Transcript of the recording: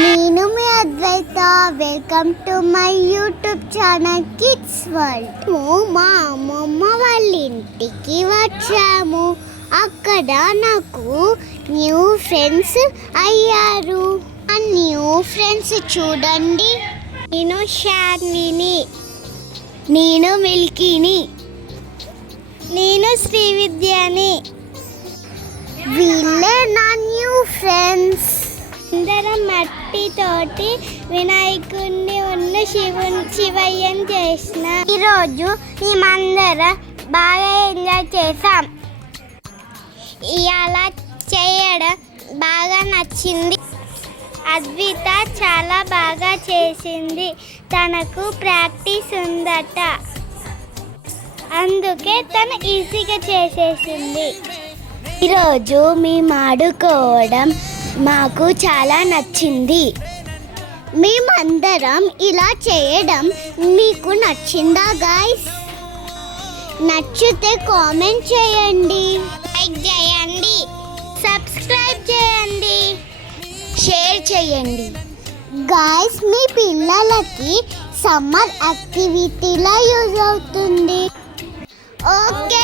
నేను మీ Advaita. Welcome to my YouTube channel kids world. మా అమ్మమ్మ వాళ్ళ ఇంటికి వచ్చాము. అక్కడ నాకు న్యూ ఫ్రెండ్స్ అయ్యారు. ఆ న్యూ ఫ్రెండ్స్ చూడండి. నేను షార్నిని, నేను మిల్కీని, నేను శ్రీవిద్యని. వీళ్ళే నా న్యూ ఫ్రెండ్స్. అందరం మట్టితోటి వినాయకుడిని శివయ్యని చేసిన. ఈరోజు మేమందరం బాగా ఎంజాయ్ చేసాం. ఇలా చేయడం బాగా నచ్చింది. అద్విత చాలా బాగా చేసింది. తనకు ప్రాక్టీస్ ఉందట, అందుకే తను ఈజీగా చేసేసింది. ఈరోజు మేము ఆడుకోవడం మాకు చాలా నచ్చింది. మేమందరం ఇలా చేయడం మీకు నచ్చిందా గైస్? నచ్చితే కామెంట్ చేయండి, లైక్ చేయండి, సబ్స్క్రైబ్ చేయండి, షేర్ చేయండి. గైస్, మీ పిల్లలకి సమ్మర్ యాక్టివిటీలా యూజ్ అవుతుంది. ఓకే.